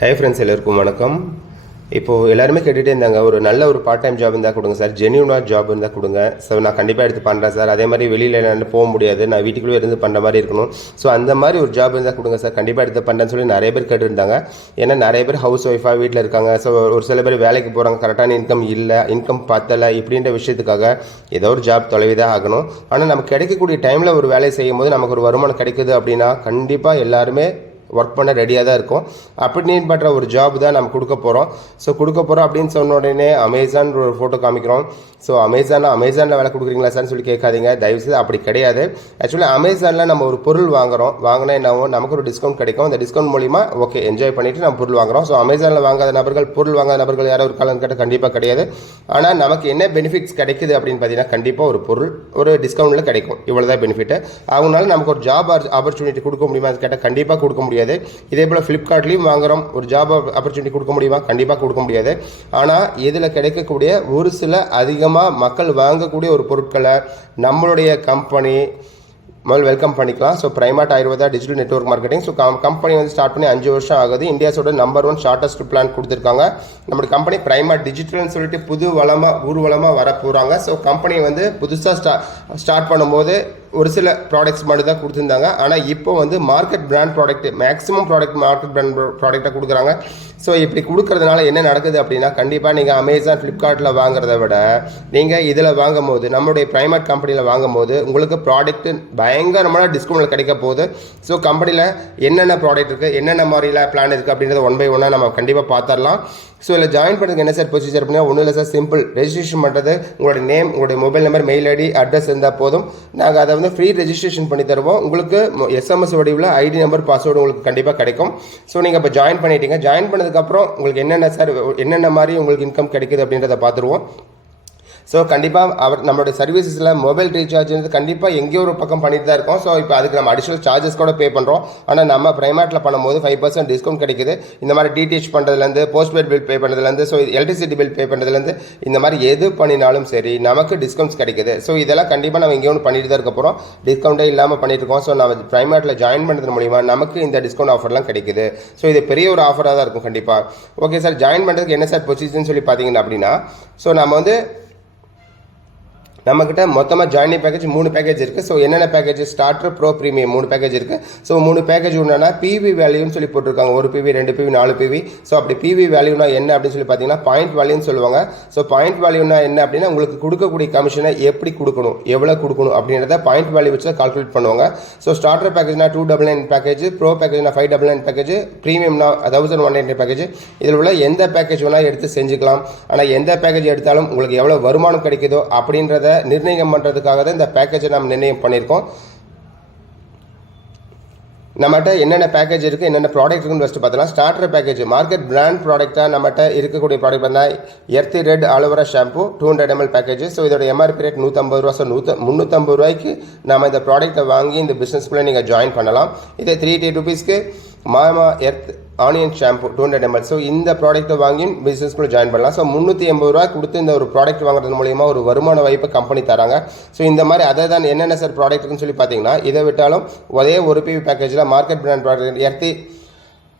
Hi friends, எல்லோருக்கும் வணக்கம். இப்போது எல்லாருமே கேட்டுகிட்டே இருந்தாங்க, ஒரு நல்ல ஒரு பார்ட் டைம் ஜாப் இருந்தால் கொடுங்க சார், ஜென்யூனாக ஜாப் இருந்தால் கொடுங்க. ஸோ நான் கண்டிப்பாக எடுத்து பண்ணுறேன் சார். அதே மாதிரி வெளியில் என்னால் போக முடியாது, நான் வீட்டுக்குள்ளே இருந்து பண்ணுற மாதிரி இருக்கணும். ஸோ அந்த மாதிரி ஒரு ஜாப் இருந்தால் கொடுங்க சார், கண்டிப்பாக எடுத்து பண்ணுறேன்னு சொல்லி நிறைய பேர் கேட்டுருந்தாங்க. ஏன்னா நிறைய பேர் ஹவுஸ் ஒய்ஃபாக வீட்டில் இருக்காங்க. ஸோ ஒரு சில பேர் வேலைக்கு போகிறாங்க, கரெக்டான இன்கம் இல்லை, இன்கம் பத்தலை, இப்படின்ற விஷயத்துக்காக ஏதோ ஒரு ஜாப் தொலைவிதான் ஆகணும். ஆனால் நமக்கு கிடைக்கக்கூடிய டைமில் ஒரு வேலையை செய்யும் போது நமக்கு ஒரு வருமானம் கிடைக்குது அப்படின்னா கண்டிப்பாக எல்லாருமே ஒர்க் பண்ண ரெடியாக தான் இருக்கும். அப்படின்னு பண்ற ஒரு ஜாப் தான் நம்ம கொடுக்க போகிறோம். ஸோ கொடுக்க போகிறோம் அப்படின்னு சொன்ன உடனே அமேசான் ஒரு ஃபோட்டோ காமிக்கிறோம். ஸோ அமேசானில் வேலை கொடுக்குறீங்களா சார்னு சொல்லி கேட்காதீங்க, தயவுசெய்து அப்படி கிடையாது. ஆக்சுவலி அமேசானில் நம்ம ஒரு பொருள் வாங்கினா என்ன, நமக்கு ஒரு டிஸ்கவுண்ட் கிடைக்கும். அந்த டிஸ்கவுண்ட் மூலிமா ஓகே என்ஜாய் பண்ணிவிட்டு நம்ம பொருள் வாங்குறோம். ஸோ அமேசானில் பொருள் வாங்காத நபர்கள் யாரோ ஒரு காலம் கேட்டால் கண்டிப்பாக கிடையாது. ஆனால் நமக்கு என்ன பெனிஃபிட்ஸ் கிடைக்குது அப்படின்னு பார்த்தீங்கன்னா, கண்டிப்பாக ஒரு பொருள் ஒரு டிஸ்கவுண்ட்டில் கிடைக்கும், இவ்வளோதான் பெனிஃபிட். அவங்களால நமக்கு ஒரு ஜாப் ஆப்பர்ச்சுனிட்டி கொடுக்க முடியுமா கேட்டால் கண்டிப்பாக கொடுக்க முடியாது. இதே போல் ஃப்ளிப்கார்ட்லேயும் வாங்குறோம், ஒரு ஜாப் ஆப்பர்ச்சுனிட்டி கொடுக்க முடியுமா, கண்டிப்பாக கொடுக்க முடியாது. ஆனால் இதில் கிடைக்கக்கூடிய ஒரு சில அதிகமாக மக்கள் வாங்கக்கூடிய ஒரு பொருட்களை நம்மளுடைய கம்பெனி முதல்ல வெல்கம் பண்ணிக்கலாம். So Primart Ayurveda digital network marketing. So company வந்து ஸ்டார்ட் பண்ணி 5 வருஷம் ஆகுது. இந்தியாஸோட நம்பர் 1 ஷார்ட்டஸ்ட் பிளான் கொடுத்துருக்காங்க. நம்மளுடைய கம்பெனி பிரைமார்ட் டிஜிட்டல்னு சொல்லிட்டு ஊர்வலமாக வர போகிறாங்க. ஸோ கம்பெனி வந்து புதுசாக ஸ்டார்ட் பண்ணும்போது ஒரு சில ப்ராடக்ட்ஸ் மட்டும் தான் கொடுத்துருந்தாங்க. ஆனால் இப்போ வந்து market brand product, maximum market brand ப்ராடக்டாக கொடுக்குறாங்க. ஸோ இப்படி கொடுக்கறதுனால என்ன நடக்குது அப்படின்னா, கண்டிப்பாக நீங்கள் அமேசான் ஃப்ளிப்கார்ட்டில் வாங்குறத விட நீங்கள் இதில் வாங்கும் போது, நம்மளுடைய பிரைமார்ட் கம்பெனியில் வாங்கும் போது உங்களுக்கு ப்ராடக்ட் பயங்கரமான டிஸ்கவுண்ட்டில் கிடைக்க போகுது. ஸோ கம்பெனியில் என்னென்ன ப்ராடக்ட் இருக்குது, என்னென்ன மாதிரிலாம் பிளான் இருக்குது அப்படின்றத 1 by 1 நம்ம கண்டிப்பாக பார்த்துடலாம். ஸோ இதில் ஜாயின் பண்ணுறதுக்கு என்ன சார் ப்ரொசீஜர் அப்படின்னா, ஒன்றும் இல்லை சார், சிம்பிள். ரெஜிஸ்ட்ரேஷன் பண்ணுறது, உங்களுடைய நேம், உங்களுடைய mobile number, mail ID, address இருந்தால் போதும். நாங்கள் அதை வந்து ஃப்ரீ ரெஜிஸ்ட்ரேஷன் பண்ணி தருவோம். உங்களுக்கு SMS வடிவில் ஐடி நம்பர், பாஸ்வேர்டு உங்களுக்கு கண்டிப்பாக கிடைக்கும். ஸோ நீங்கள் இப்போ ஜாயின் பண்ணிட்டீங்க. ஜாயின் பண்ணதுக்கப்புறம் உங்களுக்கு என்னென்ன மாதிரி உங்களுக்கு இன்கம் கிடைக்குது அப்படின்றத பார்த்துருவோம். ஸோ கண்டிப்பாக நம்மளுடைய சர்வீசஸில் மொபைல் ரீசார்ஜ் கண்டிப்பாக எங்கேயோ ஒரு பக்கம் பண்ணிட்டு தான் இருக்கோம். ஸோ இப்போ அதுக்கு நம்ம அடிஷனல் சார்ஜஸ் கூட பே பண்ணுறோம். ஆனால் நம்ம பிரைமார்ட்டில் பண்ணும்போது 5% டிஸ்கவுண்ட் கிடைக்குது. இந்த மாதிரி டிடிஹெச் பண்ணுறதுலேருந்து, போஸ்ட்பெய்ட் பில் பே பண்ணுறதுலேருந்து, ஸோ எலக்ட்ரிசிட்டி பில் பே பண்ணுறதுலேருந்து, இந்த மாதிரி எது பண்ணினாலும் சரி நமக்கு டிஸ்கவுண்ட்ஸ் கிடைக்குது. ஸோ இதெல்லாம் கண்டிப்பாக நம்ம எங்கேயோ ஒன்று பண்ணிட்டு தான் இருக்க போகிறோம். டிஸ்கவுண்ட்டே இல்லாமல் பண்ணிட்டு இருக்கோம். ஸோ நம்ம பிரைமார்ட்டில் ஜாயின் பண்ணுறது மூலிமா நமக்கு இந்த டிஸ்கவுண்ட் ஆஃபர்லாம் கிடைக்குது. ஸோ இது பெரிய ஒரு ஆஃபராக தான் இருக்கும் கண்டிப்பாக. ஓகே சார், ஜாயின் பண்ணுறதுக்கு என்ன சார் ப்ரொசீஜர்னு சொல்லி பார்த்தீங்கன்னா அப்படின்னா, ஸோ நம்ம வந்து நம்மக்கிட்ட மொத்தமாக ஜாயினிங் பேக்கேஜ் 3 பேக்கேஜ் இருக்குது. ஸோ என்னென்ன package, starter, bro, premium 3 package இருக்குது. ஸோ 3 பேக்கேஜ் ஒன்றுனா பிவி வேல்யூன்னு சொல்லி போட்டிருக்காங்க. 1 PV, 2 PV, 4 PV. ஸோ அப்படி பிவி வேல்யூனா என்ன அப்படின்னு சொல்லி பார்த்தீங்கன்னா, பாயிண்ட் வேல்யூன்னு சொல்லுவாங்க. ஸோ பாயிண்ட் வேல்யூனா என்ன அப்படின்னா, உங்களுக்கு கொடுக்கக்கூடிய கமிஷனை எப்படி கொடுக்கணும், எவ்வளோ கொடுக்கணும் அப்படின்றத பாயிண்ட் வேல்யூ வச்சு தான் கால்குலேட் பண்ணுவாங்க. ஸோ ஸ்டார்டர் பேக்கேஜ்னா 299 பேக்கேஜ், ப்ரோ பேக்கேஜ்னா 599 பேக்கேஜ், ப்ரீமியம்னா 1190 பேக்கேஜ். இதில் உள்ள எந்த பேக்கேஜ் வேணால் எடுத்து செஞ்சுக்கலாம். ஆனால் எந்த பேக்கேஜ் எடுத்தாலும் உங்களுக்கு எவ்வளோ வருமானம் கிடைக்குதோ அப்படின்றத நிர்ணயம் பண்ணுறதுக்காக தான் இந்த பேக்கேஜை நம்ம நிர்ணயம் பண்ணியிருக்கோம். நம்மகிட்ட என்னென்ன பேக்கேஜ் இருக்குது, என்னென்ன ப்ராடக்ட் இருக்குன்னு ஃபஸ்ட்டு பார்த்தலாம். ஸ்டார்டர் பேக்கேஜ் மார்க்கெட் பிராண்ட் ப்ராடக்டாக நம்மகிட்ட இருக்கக்கூடிய ப்ராடக்ட் பார்த்தா எர்த்தி red aloe vera shampoo 200 ml package. So இதோட MRP ரேட் 150 ரூபா. ஸோ 350 ரூபாய்க்கு நம்ம இந்த ப்ராடக்ட்டை வாங்கி இந்த பிஸ்னஸ்க்குள்ளே நீங்கள் ஜாயின் பண்ணலாம். இதே 380 rupeesக்கு மாமா earth onion shampoo 200 ml. So இந்த ப்ராடக்ட்டை வாங்கி பிஸ்னஸ்க்குள்ளே ஜாயின் பண்ணலாம். ஸோ 380 ரூபா கொடுத்து இந்த ஒரு ப்ராடக்ட் வாங்குறது மூலியமாக ஒரு வருமான வாய்ப்பை கம்பெனி தராங்க. ஸோ இந்த மாதிரி அதை தான் என்னென்ன சார் ப்ராடக்ட் இருக்குன்னு சொல்லி பார்த்தீங்கன்னா, இதை விட்டாலும் ஒரே 1 PV பேக்கேஜில் market brand product earthy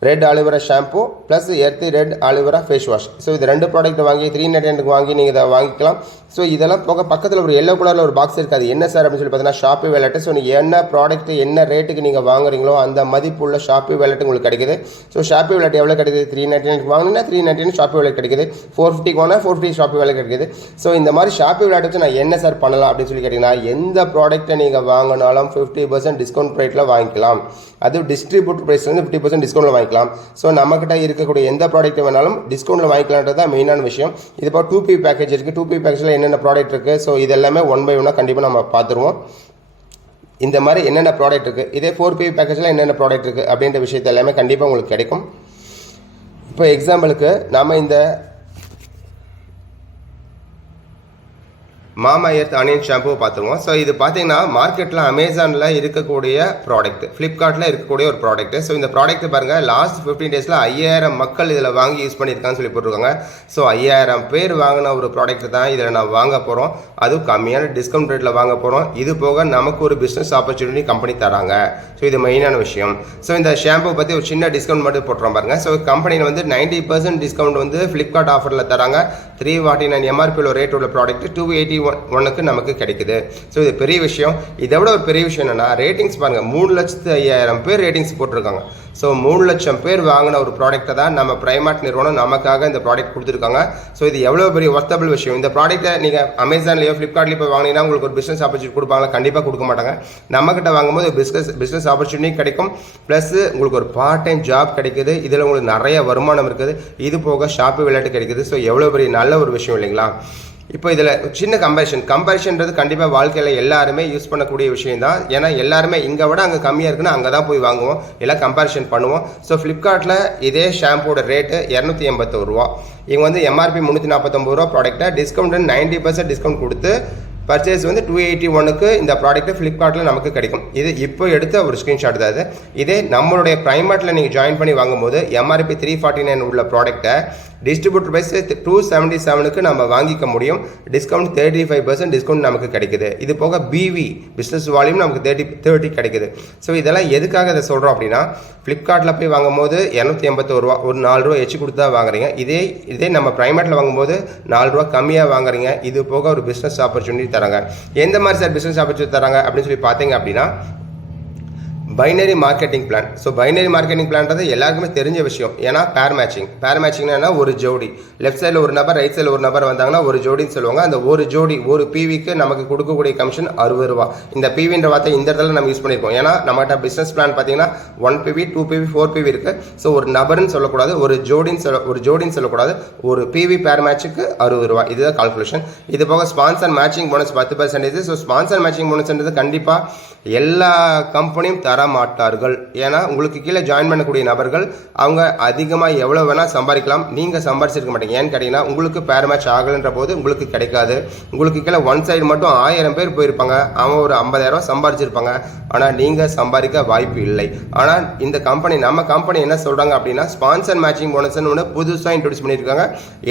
red aloe vera shampoo plus earthy red aloe vera face wash. So இது 2 ப்ராடக்ட் வாங்கி 399 வாங்கி நீங்கள் இதை வாங்கிக்கலாம். ஸோ இதெல்லாம் போக பக்கத்தில் ஒரு எல்லோ கலரில் ஒரு பாக்ஸ் இருக்காது, என்ன சார் அப்படின்னு சொல்லி பார்த்தீங்கன்னா ஷாப்பி வேலெட்டு. ஸோ நீங்கள் என்ன ப்ராடக்ட் என்ன ரேட்டுக்கு நீங்கள் வாங்குறீங்களோ அந்த மதிப்புள்ள ஷாப்பி வேலெட் உங்களுக்கு கிடைக்குது. ஸோ ஷாப்பி வேலெட் எவ்வளோ கிடைக்குது, 399 வாங்கினா 399 ஷாப்பி வேலெட் கிடைக்குது, 450 வாங்கினா 450 ஷாப்பி வேலெட் கிடைக்குது. ஸோ இந்த மாதிரி ஷாப்பி வேலெட் வச்சு நான் என்ன சார் பண்ணலாம் அப்படின்னு சொல்லி கேட்டிங்கன்னா, எந்த ப்ராடக்ட்டை நீங்கள் வாங்கினாலும் 50% டிஸ்கவுண்ட் ரேட்டில் வாங்கிக்கலாம். அது டிஸ்ட்ரிபியூட்டர் ப்ரைஸ்லேருந்து 50% டிஸ்கவுண்ட்டில் வாங்கிக்கலாம். ஸோ நம்மக்கிட்ட இருக்கக்கூடிய எந்த ப்ராடக்ட் வேணாலும் டிஸ்கவுண்ட்டில் வாங்கிக்கலான்றது தான் மெயினான விஷயம். இது இப்போ 2 PV பேக்கேஜ் இருக்குது. 2 PV பேக்கேஜில் என்னென்ன ப்ராடக்ட் இருக்குது, ஸோ இது எல்லாமே 1 by 1 கண்டிப்பாக நம்ம பார்த்துருவோம். இந்த மாதிரி என்னென்ன ப்ராடக்ட் இருக்குது, இதே 4 PV பேக்கேஜில் என்னென்ன ப்ராடக்ட் இருக்குது அப்படின்ற விஷயத்தை எல்லாமே கண்டிப்பாக உங்களுக்கு கிடைக்கும். இப்போ எக்ஸாம்பிளுக்கு நாம் இந்த மாமா எர்த் ஆனியன் ஷாம்பு பார்த்துருவோம். ஸோ இது பார்த்தீங்கன்னா மார்க்கெட்டில் அமேசானில் இருக்கக்கூடிய ப்ராடக்ட், ஃப்ளிப்கார்ட்டில் இருக்கக்கூடிய ஒரு ப்ராடக்ட். ஸோ இந்த ப்ராடக்ட் பாருங்கள், லாஸ்ட் 15 டேஸில் 5000 மக்கள் இதில் வாங்கி யூஸ் பண்ணியிருக்கான்னு சொல்லி போட்டிருக்காங்க. ஸோ 5000 பேர் வாங்கின ஒரு ப்ராடக்ட் தான் இதில் நான் வாங்க போகிறோம். அதுவும் கம்மியான டிஸ்கவுண்ட் ரேட்டில் வாங்க போகிறோம். இது போக நமக்கு ஒரு பிஸ்னஸ் ஆப்பர்ச்சுனிட்டி கம்பெனி தராங்க. ஸோ இது மெயினான விஷயம். ஸோ இந்த ஷாம்பு பற்றி ஒரு சின்ன டிஸ்கவுண்ட் மட்டும் போட்டுறோம் பாருங்கள். ஸோ கம்பெனியில் வந்து 90% டிஸ்கவுண்ட் வந்து ஃப்ளிப்கார்ட் ஆஃபரில் தராங்க. 349 எம்ஆர்பியில் ரேட் உள்ள ப்ராடக்ட் 281க்கு நமக்கு கிடைக்குது. ஸோ இது பெரிய விஷயம். இதை விட ஒரு பெரிய விஷயம் என்னன்னா, ரேட்டிங்ஸ் பாருங்கள், 3,50,000 பேர் ரேட்டிங்ஸ் போட்டிருக்காங்க. ஸோ 3 லட்சம் பேர் வாங்கின ஒரு ப்ராடக்ட்டை தான் நம்ம பிரைமார்ட் நிறுவனம் நமக்காக இந்த ப்ராடக்ட் கொடுத்துருக்காங்க. ஸோ இது எவ்வளோ பெரிய ஒர்த்தபிள் விஷயம். இந்த ப்ராடக்ட்டை நீங்கள் அமேசான்லேயோ ஃப்ளிப்கார்ட்லேயோ போய் வாங்கினீங்கன்னா உங்களுக்கு ஒரு பிஸ்னஸ் ஆப்பர்ச்சுனிட்டி கொடுப்பாங்களா? கண்டிப்பாக கொடுக்க மாட்டாங்க. நம்மக்கிட்ட வாங்கும்போது பிஸ்னஸ் ஆப்பர்ச்சுனிட்டி கிடைக்கும், ப்ளஸ் உங்களுக்கு ஒரு பார்ட் டைம் ஜாப் கிடைக்குது. இதில் உங்களுக்கு நிறைய வருமானம் இருக்குது. இது போக ஷாப்பு விளையாட்டு கிடைக்குது. ஸோ எவ்வளோ பெரிய நல்ல ஒரு விஷயம் இல்லைங்களா? இப்போ இதில் சின்ன கம்பேரிஷன்றது கண்டிப்பாக வாழ்க்கையில் எல்லாருமே யூஸ் பண்ணக்கூடிய விஷயம் தான். ஏன்னா எல்லாருமே இங்கே விட அங்கே கம்மியாக இருக்குன்னா அங்கே தான் போய் வாங்குவோம், எல்லாம் கம்பேரிஷன் பண்ணுவோம். ஸோ ஃப்ளிப்கார்ட்டில் இதே ஷாம்போட ரேட்டு 281 ரூபா. இவங்க வந்து எம்ஆர்பி 349 ரூபா ப்ராடக்ட்டை டிஸ்கவுண்ட் 90% டிஸ்கவுண்ட் கொடுத்து பர்ச்சேஸ் வந்து 281க்கு இந்த ப்ராடக்ட்டு ஃப்ளிப்கார்ட்டில் நமக்கு கிடைக்கும். இது இப்போ எடுத்த ஒரு ஸ்க்ரீன்ஷாட் தான் இது. இதே நம்மளுடைய பிரைமார்ட்டில் நீங்கள் ஜாயின் பண்ணி வாங்கும்போது எம்ஆர்பி 349 உள்ள ப்ராடக்ட்டை டிஸ்ட்ரிபியூட்டர் ப்ரைஸ் 277க்கு நம்ம வாங்கிக்க முடியும். டிஸ்கவுண்ட் 35% டிஸ்கவுண்ட் நமக்கு கிடைக்குது. இது போக பிவி பிஸ்னஸ் வால்யூம் நமக்கு 30 கிடைக்குது. ஸோ இதெல்லாம் எதுக்காக இதை சொல்கிறோம் அப்படின்னா, ஃப்ளிப்கார்ட்டில் போய் வாங்கும்போது 281 ரூபா, ஒரு 4 ரூபா எச்சு கொடுத்து தான் வாங்குறீங்க. இதே நம்ம பிரைமார்ட்டில் வாங்கும்போது 4 ரூபா கம்மியாக வாங்குறீங்க. இது போக ஒரு பிஸ்னஸ் ஆப்பர்ச்சுனிட்டி தராங்க. எந்த மாதிரி சார் பிஸ்னஸ் ஆப்பர்ச்சுனிட்டி தராங்க அப்படின்னு சொல்லி பார்த்தீங்க அப்படின்னா, binary marketing plan. So binary marketing பிளான்றது எல்லாருக்குமே தெரிஞ்ச விஷயம். ஏன்னா பேர் மேட்சிங்னா ஒரு ஜோடி, லெஃப்ட் சைடில் ஒரு நபர் ரைட் சைடில் ஒரு நபர் வந்தாங்கன்னா ஒரு ஜோடின்னு சொல்லுவாங்க. அந்த ஒரு ஜோடி ஒரு பிவிக்கு நமக்கு கொடுக்கக்கூடிய கமிஷன் 60 ரூபா. இந்த பிவின்ற வார்த்தை இந்த இடத்துல நம்ம யூஸ் பண்ணியிருக்கோம். ஏன்னா நம்மகிட்ட பிஸ்னஸ் பிளான் பார்த்தீங்கன்னா 1 பிவி 2 பிவி 4 பிவி இருக்கு. ஸோ ஒரு நபர்னு சொல்லக்கூடாது, ஒரு ஜோடின்னு சொல்லக்கூடாது. ஒரு பிவி பேர் மேட்சுக்கு 60 ரூபா. இதுதான் கால்குலேஷன். இது போக sponsor matching bonus 10%. So sponsor matching போனஸ்ன்றது கண்டிப்பாக எல்லா கம்பெனியும் தர மாட்டார்கள். ஏன்னா உங்களுக்கு கீழே ஜாயின் பண்ணக்கூடிய நபர்கள் அவங்க அதிகமாக எவ்வளோ வேணால் சம்பாதிக்கலாம், நீங்கள் சம்பாதிச்சிருக்க மாட்டீங்க. ஏன்னு கேட்டிங்கன்னா, உங்களுக்கு பேர் மேட்ச் ஆகலைன்ற போது உங்களுக்கு கிடைக்காது. உங்களுக்கு கீழே ஒன் சைடு மட்டும் 1000 பேர் போயிருப்பாங்க, அவன் ஒரு 50,000 சம்பாதிச்சிருப்பாங்க. ஆனால் நீங்கள் சம்பாதிக்க வாய்ப்பு இல்லை. ஆனால் இந்த நம்ம கம்பெனி என்ன சொல்கிறாங்க அப்படின்னா, ஸ்பான்சர் மேட்சிங் போனஸ்ன்னு ஒன்று புதுசாக இன்ட்ரோடியூஸ் பண்ணியிருக்காங்க.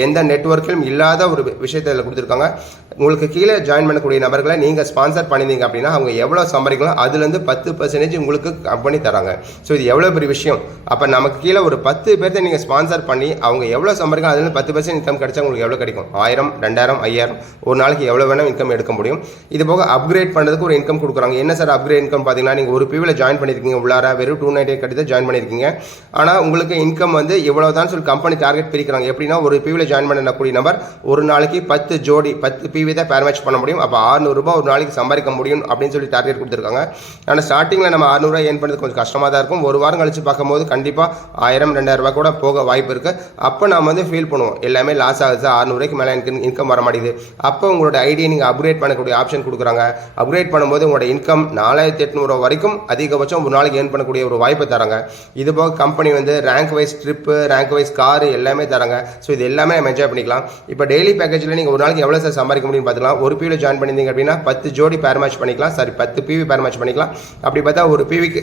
எந்த நெட்வொர்க்கிலும் இல்லாத ஒரு விஷயத்தை இதில் கொடுத்துருக்காங்க. உங்களுக்கு கீழே ஜாயின் பண்ணக்கூடிய நபர்களை நீங்கள் ஸ்பான்சர் பண்ணியிருந்தீங்க அப்படின்னா அவங்க எவ்வளோ சம்பாதிக்கலாம், அதுலேருந்து 10% உங்களுக்கு கம்பெனி தராங்க. ஸோ இது எவ்வளோ பெரிய விஷயம். அப்போ நமக்கு கீழே ஒரு 10 பேர்த்தை நீங்கள் ஸ்பான்சர் பண்ணி அவங்க எவ்வளோ சம்பாதிக்கலாம், அதுலேருந்து 10% இன்கம் கிடைச்சா உங்களுக்கு எவ்வளோ கிடைக்கும்? 1000, 2000, 5000, ஒரு நாளைக்கு எவ்வளோ வேணும் இன்கம் எடுக்க முடியும். இது போக அப்கிரேட் பண்ணுறதுக்கு ஒரு இன்கம் கொடுக்குறாங்க. என்ன சார் அப்கிரேட் இன்கம் பார்த்தீங்கன்னா, நீங்கள் ஒரு பிவியில் ஜாயின் பண்ணியிருக்கீங்க, உள்ளார வெறும் 298 கட்டி தான் ஜாயின் பண்ணியிருக்கீங்க. ஆனால் உங்களுக்கு இன்கம் வந்து இவ்வளோ தான் சொல்லி கம்பெனி டார்கெட் பிரிக்கிறாங்க. எப்படின்னா, ஒரு பிவியில் ஜாயின் பண்ணக்கூடிய நபர் ஒரு நாளைக்கு 10 ஜோடி 10 பிவி தான் பேர் மேட்ச் பண்ண முடியும். அப்போ 600 ரூபாய் ஒரு நாளைக்கு சம்பாதிக்க முடியும் அப்படின்னு சொல்லி டார்கெட் கொடுத்துருக்காங்க. ஆனால் ஸ்டார்டிங்கில் நம்ம 600 ரூபாய் ஏர்ன் பண்ணுறது கொஞ்சம் கஷ்டமாக தான் இருக்கும். ஒரு வாரம் கழிச்சு பார்க்கும்போது கண்டிப்பாக 1000, 2000 ரூபாய் கூட போக வாய்ப்பு இருக்குது. அப்போ நம்ம வந்து ஃபீல் பண்ணுவோம், எல்லாமே லாஸ் ஆகுது, 600 ரூபாய்க்கு மேலே இன்கம் வர மாட்டேங்குது. அப்போ உங்களோட ஐடியை நீங்கள் அப்கிரேட் பண்ணக்கூடிய ஆப்ஷன் கொடுக்குறாங்க. அப்கிரேட் பண்ணும்போது உங்களோட இன்கம் 4800 ரூபா வரைக்கும் அதிகபட்சம் ஒரு நாளைக்கு ஏர்ன் பண்ணக்கூடிய ஒரு வாய்ப்பை தராங்க. இது போக கம்பெனி வந்து rank wise trip, rank wise car எல்லாமே தராங்க. ஸோ இது எல்லாமே நம்ம என்ஜாய் பண்ணிக்கலாம். இப்போ டெய்லி பேக்கேஜில் நீங்கள் ஒரு நாளைக்கு எவ்வளோ சார் சம்பாதிக்க முடியும்னு பார்த்துக்கலாம். ஒரு பிவியில் ஜாயின் பண்ணியிருந்தீங்க அப்படின்னா 10 ஜோடி பேர் மேட்ச் பண்ணிக்கலாம். 10 பிவி பேர் மேட்ச் பண்ணிக்கலாம். அப்படி பார்த்தா ஒரு பிவிக்கு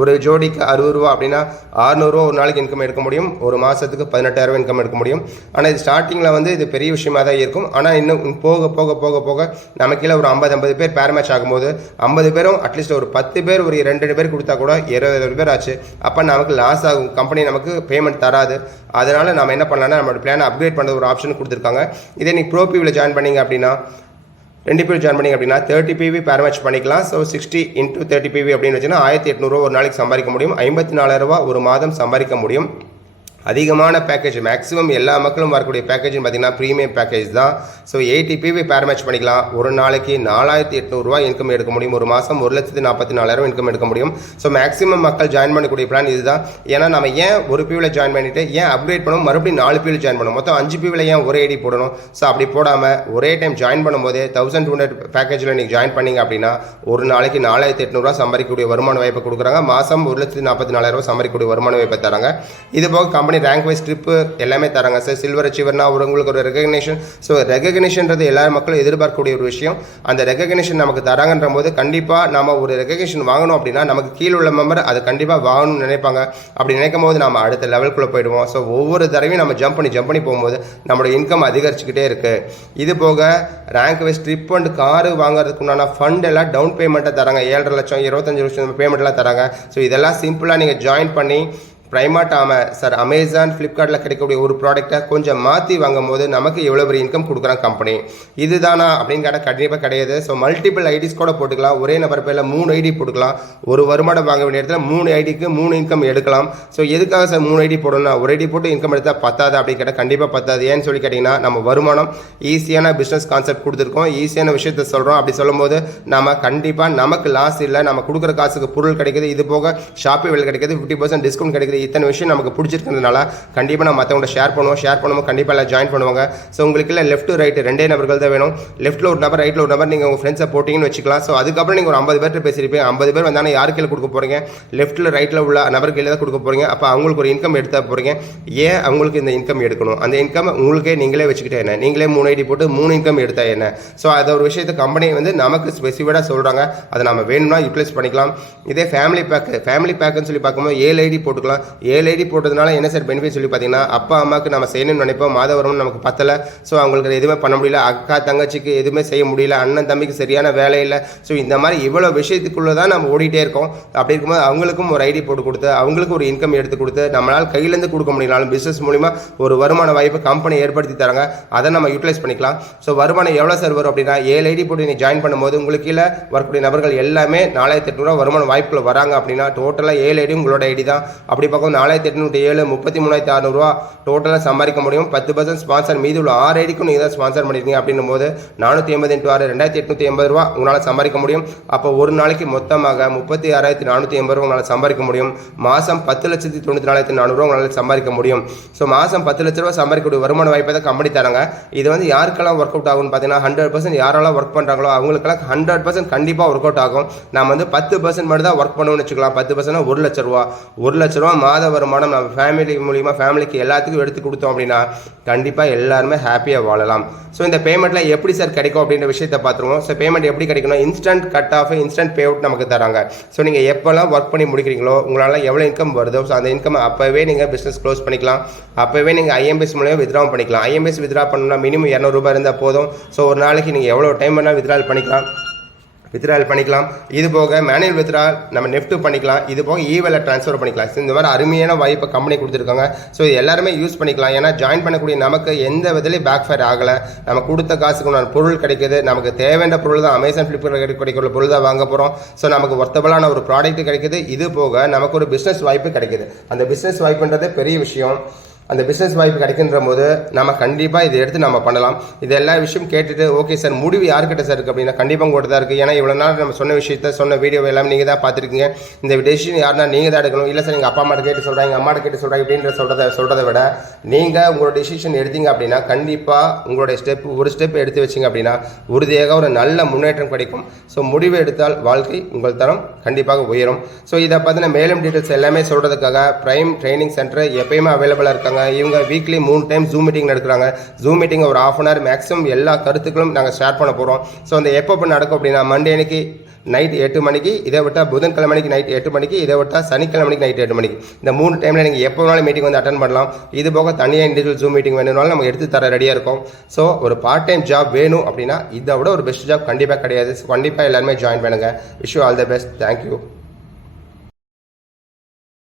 ஒரு ஜோடிக்கு 60 ரூபா அப்படின்னா 600 ரூபா ஒரு நாளைக்கு இன்கம் எடுக்க முடியும். ஒரு மாதத்துக்கு 18,000 இன்கம் எடுக்க முடியும். ஆனால் இது ஸ்டார்டிங்கில் வந்து இது பெரிய விஷயமா தான் இருக்கும். ஆனால் இன்னும் போக போக போக போக நமக்கு கீழே ஒரு 50 பேர் பேர் மேட்ச் ஆகும்போது 50 பேரும் அட்லீஸ்ட் ஒரு 10 பேர் ஒரு 2 பேர் கொடுத்தா கூட 20 பேர் ஆச்சு. அப்போ நமக்கு லாஸ் ஆகும், கம்பெனி நமக்கு பேமெண்ட் தராது. அதனால் நம்ம என்ன பண்ணலாம்னா, நம்மளோட பிளானை அப்கிரேட் பண்ணுறது ஒரு ஆப்ஷன் கொடுத்துருக்காங்க. இதே நீங்கள் ப்ரோ பிவியில் ஜாயின் பண்ணீங்க அப்படின்னா 2 பேர் ஜாயின் பண்ணிங்க அப்படின்னா 30 பிவி பேர் மேட்ச் பண்ணிக்கலாம். ஸோ 60 × 30 பிவி அப்படின்னு வச்சுன்னா 1800 ரூபா ஒரு நாளைக்கு சம்பாதிக்க முடியும். 54,000 ரூபா ஒரு மாதம் சம்பாதிக்க முடியும். அதிகமான பேக்கேஜ், மேக்ஸிமம் எல்லா மக்களும் வரக்கூடிய பேக்கேஜ்னு பார்த்தீங்கன்னா ப்ரீமியம் பேக்கேஜ் தான். ஸோ 80 பிவி பேர் மேட்ச் பண்ணிக்கலாம். ஒரு நாளைக்கு 4800 ரூபா இன்கம் எடுக்க முடியும். ஒரு மாதம் 1,44,000 இன்கம் எடுக்க முடியும். ஸோ மேக்ஸிமம் மக்கள் ஜாயின் பண்ணக்கூடிய பிளான் இதுதான். ஏன்னா நம்ம ஏன் ஒரு பிவியில் ஜாயின் பண்ணிவிட்டு ஏன் அப்கிரேட் பண்ணணும், மறுபடியும் 4 பிவியில் ஜாயின் பண்ணணும், மொத்தம் 5 பிவியில் ஏன் ஒரே ஐடி போடணும்? ஸோ அப்படி போடாமல் ஒரே டைம் ஜாயின் பண்ணும்போதே 1200 பேக்கேஜில் நீங்கள் ஜாயின் பண்ணிங்க அப்படின்னா ஒரு நாளைக்கு 4800 ரூபா சம்பாதிக்கக்கூடிய வருமான வாய்ப்பை கொடுக்குறாங்க. மாதம் 1,44,000 சம்பாதிக்கக்கூடிய வருமான வாய்ப்பை தராங்க. இது போக company company rank wise trip எல்லாமே தராங்க சார். சில்வர் அச்சீவர்னா உங்களுக்கு ஒரு ரெகக்னேஷன். ஸோ ரெகக்னேஷன்றது எல்லா மக்களும் எதிர்பார்க்கக்கூடிய ஒரு விஷயம். அந்த ரெகக்னேஷன் நமக்கு தராங்கன்ற போது கண்டிப்பாக நம்ம ஒரு ரெகக்னேஷன் வாங்கணும் அப்படின்னா நமக்கு கீழே உள்ள மெம்பர் அது கண்டிப்பாக வாங்கணும்னு நினைப்பாங்க. அப்படி நினைக்கும் போது நம்ம அடுத்த லெவலுக்குள்ளே போயிடுவோம். ஸோ ஒவ்வொரு தடவையும் நம்ம ஜம்ப் பண்ணி போகும்போது நம்மளோட இன்கம் அதிகரிச்சுக்கிட்டே இருக்குது. இது போக rank wise trip and car வாங்குறதுக்கு உண்டான ஃபண்ட் எல்லாம் டவுன் பேமெண்ட்டை தராங்க. 7.5 லட்சம் 25 லட்சம் பேமெண்ட்லாம் தராங்க. ஸோ இதெல்லாம் சிம்பிளாக நீங்கள் ஜாயின் பண்ணி ப்ரைமாட் சார் அமேசான் ஃப்ளிப்கார்ட்டில் கிடைக்கக்கூடிய ஒரு ப்ராடக்ட்டை கொஞ்சம் மாற்றி வாங்கும் போது நமக்கு எவ்வளோ பெரிய இன்கம் கொடுக்குறாங்க கம்பெனி. இதுதானா அப்படின்னு கேட்டால் கண்டிப்பாக கிடையாது. ஸோ மல்டிபிள் ஐடிஸ் கூட போட்டுக்கலாம். ஒரே நபர் பேரில் 3 ஐடி போட்டுக்கலாம். ஒரு வருமானம் வாங்க வேண்டிய இடத்துல 3 ஐடிக்கு 3 இன்கம் எடுக்கலாம். ஸோ எதுக்காக சார் 3 ஐடி போடணும்? ஒரு ஐடி போட்டு இன்கம் எடுத்தால் பத்தாது அப்படின்னு கேட்டால் கண்டிப்பாக பத்தாது. ஏன்னு சொல்லி கேட்டிங்கன்னா நம்ம வருமானம் ஈஸியான பிஸ்னஸ் கான்செப்ட் கொடுத்துருக்கோம். ஈஸியான விஷயத்தை சொல்கிறோம். அப்படி சொல்லும் போது நம்ம கண்டிப்பாக நமக்கு லாஸ் இல்லை. நம்ம கொடுக்குற காசுக்கு பொருள் கிடைக்குது. இது போக ஷாப்பிங் வேலை கிடைக்குது. 50% டிஸ்கவுண்ட் கிடைக்குது. இத்தனை விஷயம் நமக்கு பிடிச்சிருக்கிறதுனால கண்டிப்பாக நம்ம மற்றவங்க ஷேர் பண்ணுவோம் கண்டிப்பாக எல்லாம் ஜாயின் பண்ணுவாங்க. ஸோ உங்களுக்கு இல்லை லெஃப்ட் ரைட் 2 நபர்கள் தான் வேணும். லெஃப்ட்டில் ஒரு நபர் ரைட்டில் ஒரு நபர் நீங்கள் உங்கள் ஃப்ரெண்ட்ஸை போட்டிங்கன்னு வச்சுக்கலாம். ஸோ அதுக்கப்புறம் நீங்கள் ஒரு 50 பேர்கிட்ட பேசியிருப்பீங்க. 50 பேர் வந்தாலும் யார் கீழே கொடுக்க போகிறீங்க? லெஃப்ட்டில் ரைட்டில் உள்ள நபர் கீழே தான் கொடுக்க போகிறீங்க. அப்போ அவங்களுக்கு ஒரு இன்கம் எடுத்த போகிறீங்க. ஏன் அவங்களுக்கு இந்த இன்கம் எடுக்கணும்? அந்த இன்கம் உங்களுக்கே நீங்களே வச்சுக்கிட்டே என்ன, நீங்களே 3 ஐடி போட்டு 3 இன்கம் எடுத்தா என்ன? ஸோ அதை ஒரு விஷயத்தை கம்பெனி நமக்கு ஸ்பெசிஃபைடாக சொல்கிறாங்க. அதை நம்ம வேணும்னா யூட்டிலைஸ் பண்ணிக்கலாம். இதே ஃபேமிலி பேக்குன்னு சொல்லி பார்க்கும்போது 7 ஐடி போட்டுக்கலாம். 7 ஐடி போட்டதுனால என்ன சார் பெனிஃபிட் சொல்லி பார்த்தீங்கன்னா, அப்பா அம்மாவுக்கு நம்ம செய்யணும்னு நினைப்போம். மாதவரம் நமக்கு பத்தலை. ஸோ அவங்களுக்கு எதுவுமே பண்ண முடியல. அக்கா தங்கச்சிக்கு எதுவுமே செய்ய முடியல. அண்ணன் தம்பிக்கு சரியான வேலை இல்லை. ஸோ இந்த மாதிரி இவ்வளோ விஷயத்துக்குள்ளே தான் நம்ம ஓடிட்டே இருக்கோம். அப்படி இருக்கும்போது அவங்களுக்கும் ஒரு ஐடி போட்டு கொடுத்து அவங்களுக்கு ஒரு இன்கம் எடுத்து கொடுத்து நம்மளால் கையிலேருந்து கொடுக்க முடியலாலும் பிஸ்னஸ் மூலிமா ஒரு வருமான வாய்ப்பு கம்பெனி ஏற்படுத்தி தராங்க. அதை நம்ம யூட்டிலைஸ் பண்ணிக்கலாம். ஸோ வருமானம் எவ்வளோ சார் வரும் அப்படின்னா, 7 ஐடி போட்டு நீங்கள் ஜாயின் பண்ணும்போது உங்களுக்கு கீழே வரக்கூடிய நபர்கள் எல்லாமே 4800 வருமான வாய்ப்புக்குள்ள வராங்க அப்படின்னா டோட்டலாக 7 ஐடி உங்களோட ஐடி தான். அப்படி பார்க்கும் 4807 33,600 டோட்டலாக சம்பாதிக்க முடியும். 10% ஸ்பான்சர் மீது உள்ள 6 ஐடிக்கும் நீங்கள் தான் ஸ்பான்சர் பண்ணியிருக்கீங்க அப்படின்னும் போது 480 × 6 2880 உங்களால் சம்பாதிக்க முடியும். அப்போ ஒரு நாளைக்கு மொத்தமாக 36,480 உங்களால் சம்பாதிக்க முடியும். மாதம் 10,94,400 உங்களால் சம்பாதிக்க முடியும். ஸோ மாதம் 10 லட்ச ரூபா சம்பாதிக்கக்கூடிய வருமான வாய்ப்பை தான் கம்பெனி தராங்க. இது யாருக்கெல்லாம் ஒர்க் அவுட் ஆகும்னு பார்த்தீங்கன்னா 100% யாரெல்லாம் ஒர்க் பண்ணுறாங்களோ அவங்களுக்கெல்லாம் 100% கண்டிப்பாக ஒர்க் அவுட் ஆகும். நம்ம 10% மட்டும் தான் ஒர்க் பண்ணுவோம்னு வச்சுக்கலாம். 10% 1 லட்ச ரூபா. 1 லட்ச ரூபா மாத வருமானம் நம்ம ஃபேமிலி மூலிமா ஃபேமிலிக்கு எல்லாத்துக்கும் எடுத்து கொடுத்தோம் அப்படின்னா கண்டிப்பாக எல்லாருமே ஹாப்பியாக வாழலாம். ஸோ இந்த பேமெண்ட்டில் எப்படி சார் கிடைக்கும் அப்படின்ற விஷயத்தை பார்த்துருவோம். ஸோ பேமெண்ட் எப்படி கிடைக்கணும்? Instant cut off instant pay out நமக்கு தராங்க. ஸோ நீங்கள் எப்போல்லாம் ஒர்க் பண்ணி முடிக்கிறீங்களோ உங்களால் எவ்வளோ இன்கம் வருதோ ஸோ அந்த இன்கம் அப்போவே நீங்கள் பிஸ்னஸ் க்ளோஸ் பண்ணிக்கலாம். அப்போவே நீங்கள் ஐஎம்பிஎஸ் மூலியமாக வித்ட்ரா பண்ணிக்கலாம். ஐஎம்பிஎஸ் வித்ட்ரா பண்ணணும்னா மினிமம் 200 ரூபாய் இருந்தால் போதும். ஸோ ஒரு நாளைக்கு நீங்கள் எவ்வளோ டைம் வேணால் வித்ட்ரால் பண்ணிக்கலாம். இது போக மேனுவல் வித்ட்ரால் நம்ம நெஃப்ட் பண்ணிக்கலாம். இது போக ஈவேல ட்ரான்ஸ்ஃபர் பண்ணிக்கலாம். இந்த மாதிரி அருமையான வாய்ப்பை கம்பெனி கொடுத்துருக்காங்க. ஸோ இது எல்லாருமே யூஸ் பண்ணிக்கலாம். ஏன்னா ஜாயின் பண்ணக்கூடிய நமக்கு எந்த விதத்துலையும் பேக் ஃபயர் ஆகலை. நம்ம கொடுத்த காசுக்கு நான் பொருள் கிடைக்குது. நமக்கு தேவையான பொருள் தான் அமேசான் ஃப்ளிப்கார்ட் கிடைக்கிற பொருள் தான் வாங்க போகிறோம். ஸோ நமக்கு ஒர்த்தபலான ஒரு ப்ராடக்ட் கிடைக்குது. இது போக நமக்கு ஒரு பிஸ்னஸ் வாய்ப்பு கிடைக்குது. அந்த பிஸ்னஸ் வாய்ப்புன்றது பெரிய விஷயம். அந்த பிஸ்னஸ் வாய்ப்பு கிடைக்கின்ற போது நம்ம கண்டிப்பாக இதை எடுத்து நம்ம பண்ணலாம். இது எல்லா விஷயம் கேட்டுட்டு ஓகே சார் முடிவு யார்கிட்ட சார் இருக்குது அப்படின்னா கண்டிப்பாக உங்கள்கிட்ட தான் இருக்குது. ஏன்னா இவ்வளோ நாள் நம்ம சொன்ன வீடியோ எல்லாமே நீங்கள் தான் பார்த்துருக்கீங்க. இந்த டெசிஷன் யாருன்னா நீங்கள் தான் எடுக்கணும். இல்லை சார் எங்கள் அப்பா அம்மாட்ட கேட்டு சொல்கிறாங்க, எங்கள் அம்மாட்ட கேட்டு சொல்கிறாங்க இப்படின்ற சொல்கிறத விட நீங்கள் உங்களோட டெசிஷன் எடுத்தீங்க அப்படின்னா கண்டிப்பாக உங்களுடைய ஒரு ஸ்டெப் எடுத்து வச்சிங்க அப்படின்னா உறுதியாக ஒரு நல்ல முன்னேற்றம் கிடைக்கும். ஸோ முடிவு எடுத்தால் வாழ்க்கை உங்கள் தரம் கண்டிப்பாக உயரும். ஸோ இதை பார்த்தினா மேலும் டீட்டெயில்ஸ் எல்லாமே சொல்கிறதுக்காக பிரைம் ட்ரைனிங் சென்டர் எப்பயுமே அவைலபிளாக இருக்காங்க. இவங்க வீக்லி 3 டைம் ஜூம் மீட்டிங் நடக்கிறாங்க. ஜூம் மீட்டிங் ஒரு 1/2 hour மேக்ஸிமம் எல்லா கருத்துக்களும் நாங்கள் ஷேர் பண்ண போகிறோம். ஸோ அந்த எப்போ நடக்கும் அப்படின்னா மண்டே அன்னைக்கு நைட் 8 மணிக்கு, இதை விட்டால் புதன்கிழமை அன்னைக்கு நைட் 8 மணிக்கு, இதை விட்டால் சனிக்கிழமை அன்னைக்கு நைட் 8 மணிக்கு. இந்த 3 டைமில் நீங்கள் எப்போ வேணாலும் மீட்டிங் அட்டன் பண்ணலாம். இது போக தனியாக இண்டிவிஜுவல் ஜூம் மீட்டிங் வேணும்னாலும் நம்ம எடுத்து தர ரெடியாக இருக்கும். ஸோ ஒரு பார்ட் டைம் ஜாப் வேணும் அப்படின்னா இதை விட ஒரு பெஸ்ட் ஜாப் கண்டிப்பாக கிடையாது. கண்டிப்பாக எல்லாருமே ஜாயின் பண்ணுங்கள். Wish you all the best. Thank you.